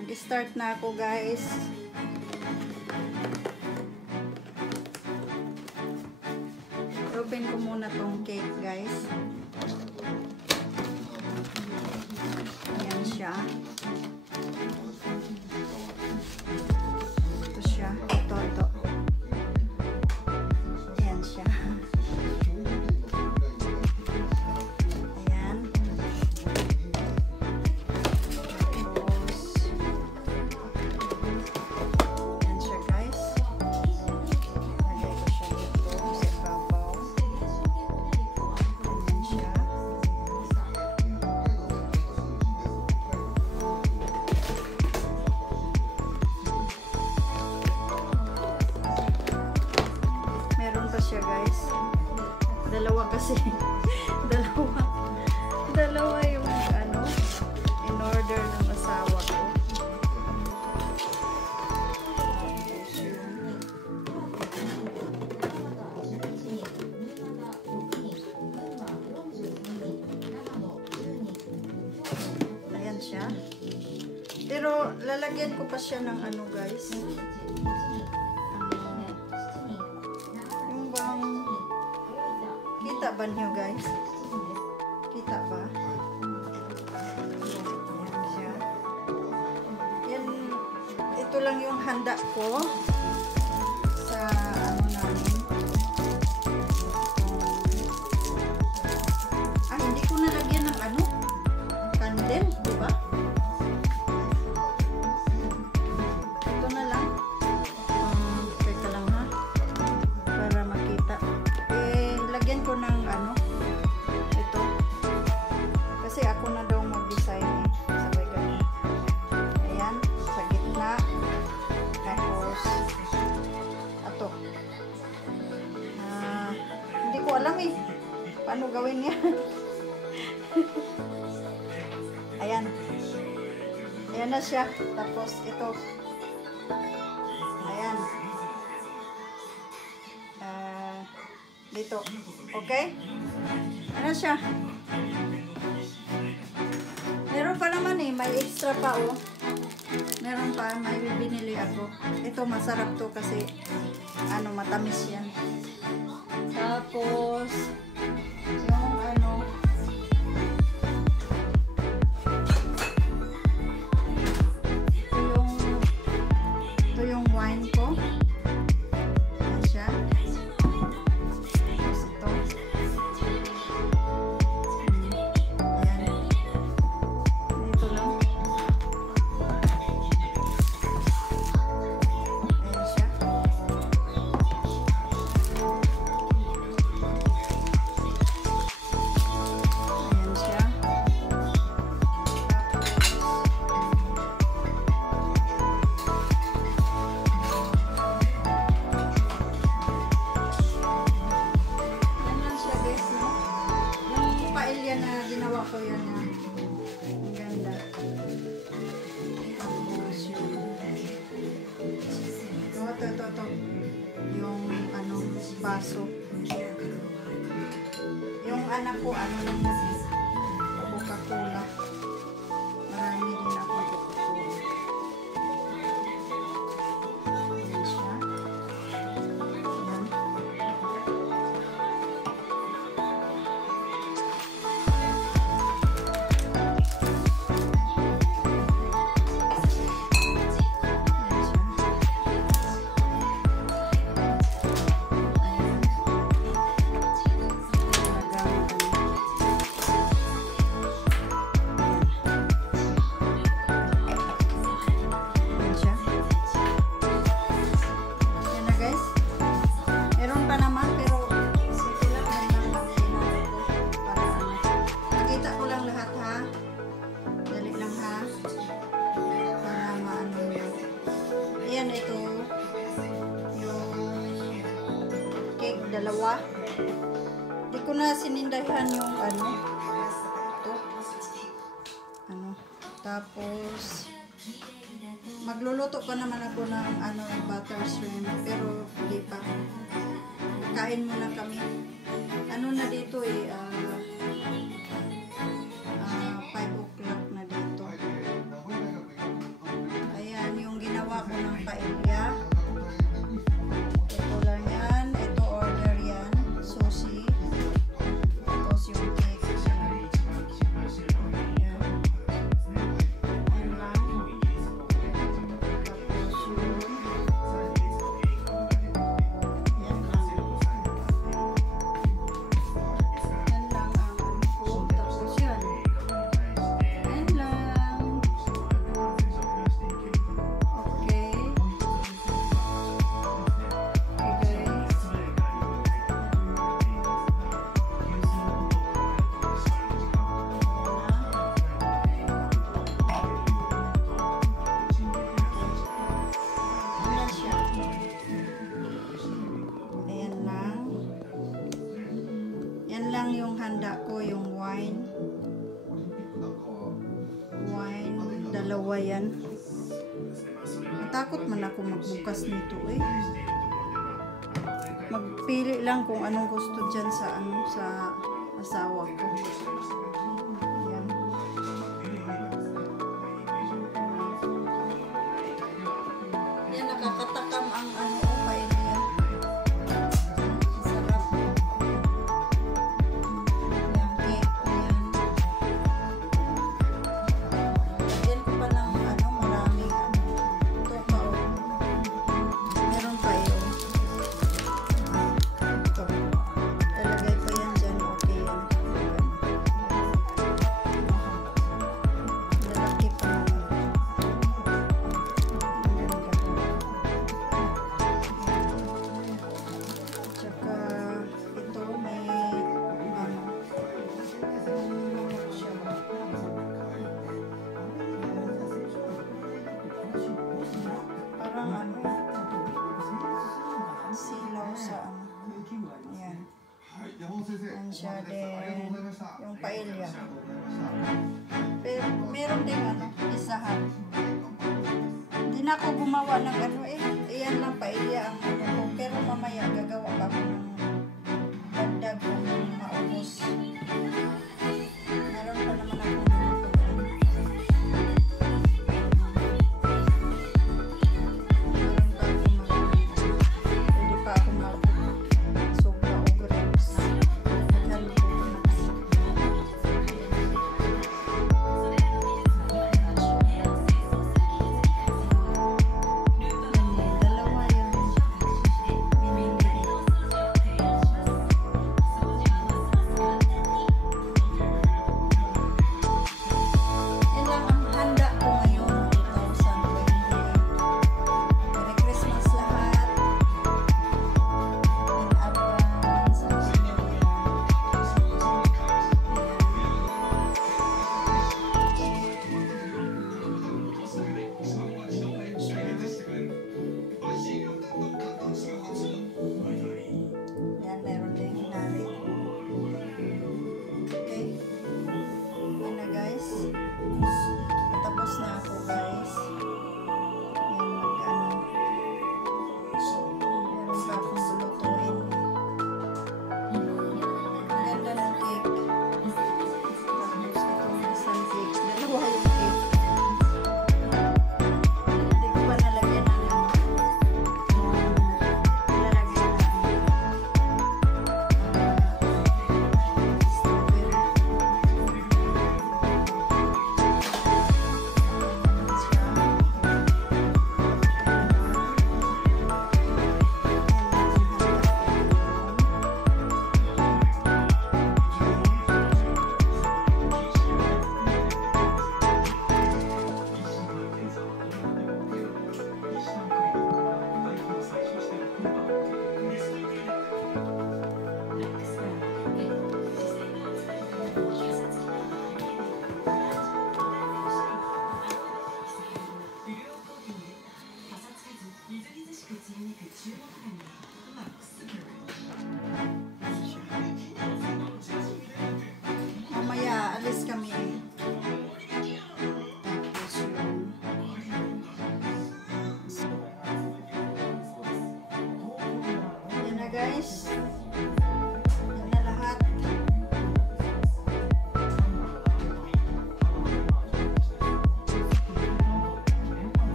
Mag-start na ako, guys. Open ko muna tong cake, guys. Ayan siya. Ito siya. Ito. Ayan siya. Siya, guys. Dalawa kasi. Dalawa yung ano, in order ng asawa ko. Ayan siya. Pero lalagyan ko pa siya ng ano, guys. Kita ba niyo, guys? Kita ba? Ayan siya. Yan, ito lang yung handa ko sa ano namin. Hindi ko nalagyan ng ano? Candle, di ba? Ito na lang. Teka lang, ha? Para makita. Lagyan ko ng ano, ito. Kasi ako na daw mag-design eh. Sabay ganun. Ayan, sa gitna. Tapos, ito. Hindi ko alam eh. Paano gawin niya? Ayan. Ayan na siya. Tapos, ito. Ayan. Dito. Okay? Ano siya? Meron pa naman eh. May extra pa oh. Meron pa. May binili ako. Ito masarap to kasi ano, matamis yan. Tapos yung ano, ito yung wine ko. Ayan siya. ko yan na ang ganda. Ito. Yung ano, baso. Yung anak ko, ano lang na Coca-Cola. Marami din ako Coca-Cola. Ayan siya. Ayan. ko na sinindahan yung ano. Ito. Ano. Tapos, magluluto pa naman ako ng ano, butter shrimp. Pero, hindi pa. Kain muna kami. Ano na dito eh, 5 o'clock na dito. Ayan, yung ginawa ko ng paella. Ito lang yan. Ito order yan. Sushi. Tapos yung cake. Ayan. Ayan lang. Tapos yun. Yan lang. Yan lang ang food. Tapos yan. Yan lang. Okay. Okay guys. Ayan siya. Ayan lang. Yan lang yung handa ko, yung wine. Wine, dalawa yan. Matakot man ako magbukas nito eh. Magpili lang kung anong gusto dyan sa ano, sa asawa ko. Yan. Yan, nakakatakam ang ano, paella. Sarap. Yan, cake. Yan. Lagyan ko pa ng ano, maraming ano. Ito pa o. Meron pa yun. Ito. Talagay pa yan dyan. Okay yan. Lalaki pa naman. Tsaka ito may ano. Siya. Parang ano. Silaw sa ano. Ayan. Ayan siya din. Yung paella. Pero meron din ano. Isahan. Hindi na ako gumawa ng ano eh. Ayan lang paella ang ano ko. Pero mamaya gagawa pa ako ng dagdag kung maubos. Meron pa naman ako pwede pa ako mag-sopa o grapes. Yan po. Dalawa yun. Binili. guys. Yan na lahat.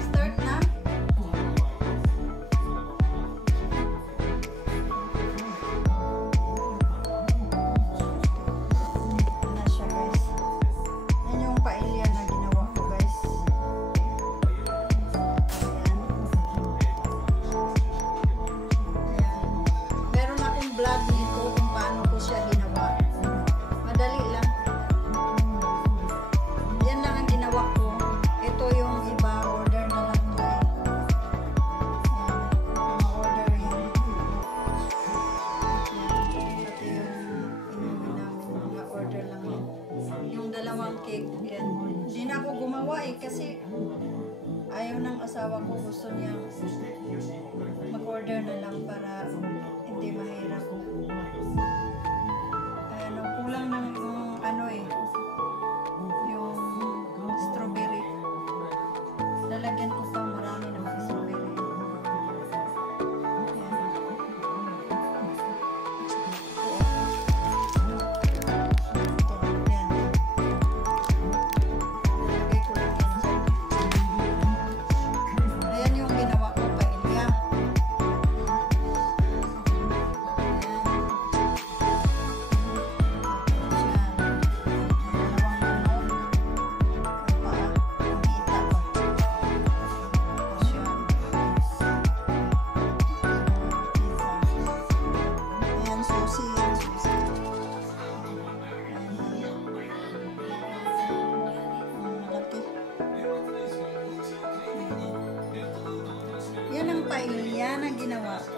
Start na. Yan na siya guys. Yan yung paella na ginawa ko guys. Ayan. Ayan. Meron akong vlog nito kung paano ko siya ginawa. Madali lang. Yan lang ang ginawa ko. Ito yung iba, order na lang to eh. Ayan. Mga order yan. Ayan. Ito yung inuwi namin. Mga order lang yan. Yung dalawang cake. Yan. Hindi na ako gumawa eh kasi ayaw ng asawa ko, gusto niya mag-order na lang para hindi mahirap. Ano, kulang ng ano eh, yung strawberry. Lalagyan ko pa marami ng strawberry. Ayan. Ito, ayan. Lagay ko lang yan dyan. Ayan yung ginawa ko paella. Yan ang paella na ginawa ko.